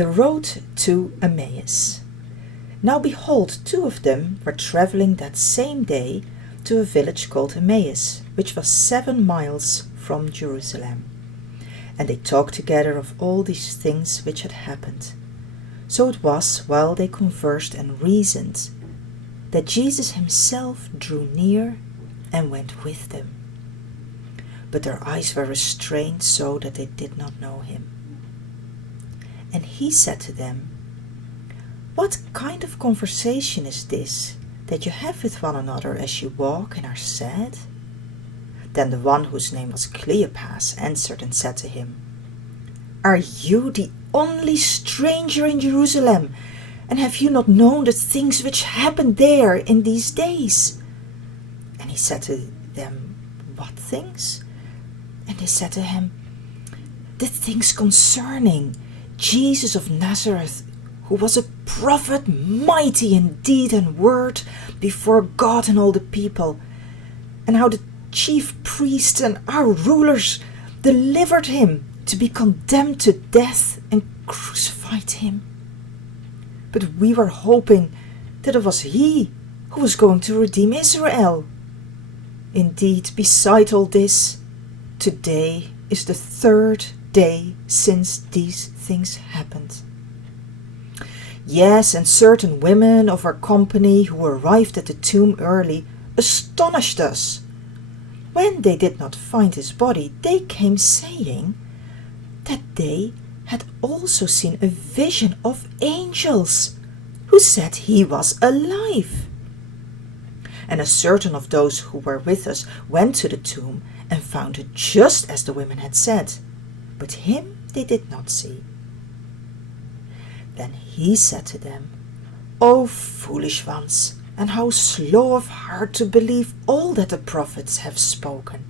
The road to Emmaus. Now behold, 2 of them were travelling that same day to a village called Emmaus, which was 7 miles from Jerusalem. And they talked together of all these things which had happened. So it was, while they conversed and reasoned, that Jesus himself drew near and went with them. But their eyes were restrained so that they did not know him. And he said to them, "What kind of conversation is this that you have with one another as you walk and are sad?" Then the one whose name was Cleopas answered and said to him, "Are you the only stranger in Jerusalem, and have you not known the things which happened there in these days?" And he said to them, "What things?" And they said to him, "The things concerning Jesus of Nazareth, who was a prophet, mighty in deed and word before God and all the people, and how the chief priests and our rulers delivered him to be condemned to death and crucified him. But we were hoping that it was he who was going to redeem Israel. Indeed, beside all this, today is the 3rd day since these things happened. Yes, and certain women of our company who arrived at the tomb early astonished us. When they did not find his body, they came saying that they had also seen a vision of angels who said he was alive. And a certain of those who were with us went to the tomb and found it just as the women had said, but him they did not see." Then he said to them, "O foolish ones, and how slow of heart to believe all that the prophets have spoken.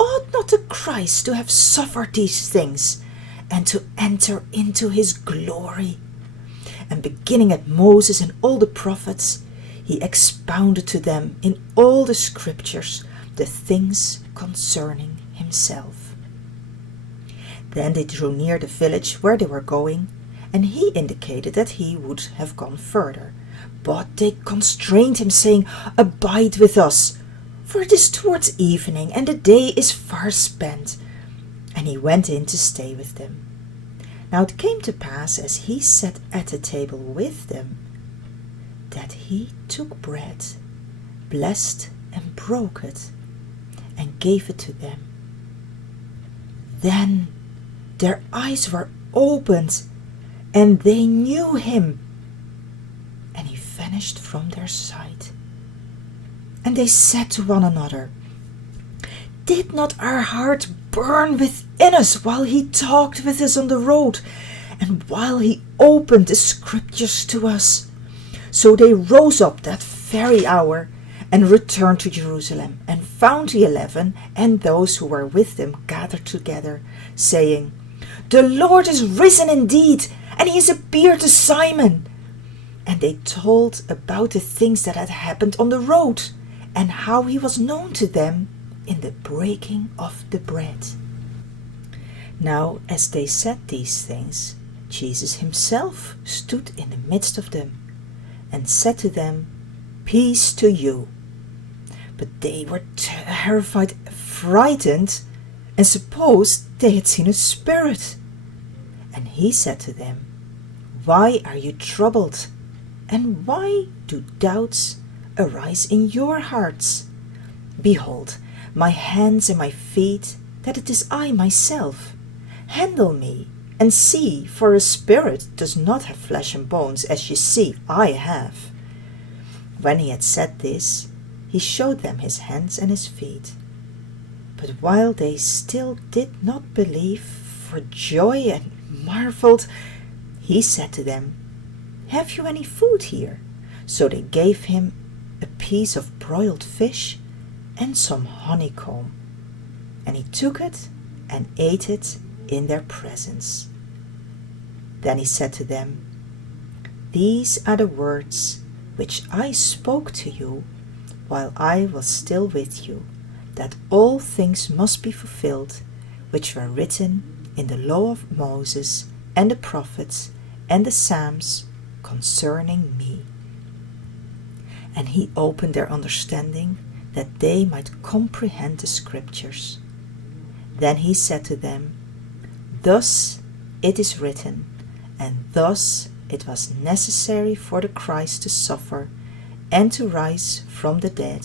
Ought not the Christ to have suffered these things, and to enter into his glory?" And beginning at Moses and all the prophets, he expounded to them in all the scriptures the things concerning himself. Then they drew near the village where they were going, and he indicated that he would have gone further. But they constrained him, saying, "Abide with us, for it is towards evening, and the day is far spent." And he went in to stay with them. Now it came to pass, as he sat at the table with them, that he took bread, blessed and broke it, and gave it to them. Then their eyes were opened, and they knew him, and he vanished from their sight. And they said to one another, "Did not our heart burn within us while he talked with us on the road, and while he opened the scriptures to us?" So they rose up that very hour and returned to Jerusalem, and found the 11 and those who were with them gathered together, saying, "The Lord is risen indeed, and he has appeared to Simon." And they told about the things that had happened on the road, and how he was known to them in the breaking of the bread. Now, as they said these things, Jesus himself stood in the midst of them, and said to them, "Peace to you." But they were terrified, frightened, and supposed they had seen a spirit. And he said to them, "Why are you troubled? And why do doubts arise in your hearts? Behold, my hands and my feet, that it is I myself. Handle me, and see, for a spirit does not have flesh and bones, as you see I have." When he had said this, he showed them his hands and his feet. But while they still did not believe for joy and marveled, he said to them, "Have you any food here?" So they gave him a piece of broiled fish and some honeycomb. And he took it and ate it in their presence. Then he said to them, "These are the words which I spoke to you while I was still with you, that all things must be fulfilled which were written in the law of Moses and the prophets and the Psalms concerning me." And he opened their understanding, that they might comprehend the scriptures. Then he said to them, "Thus it is written, and thus it was necessary for the Christ to suffer and to rise from the dead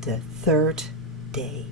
the third day."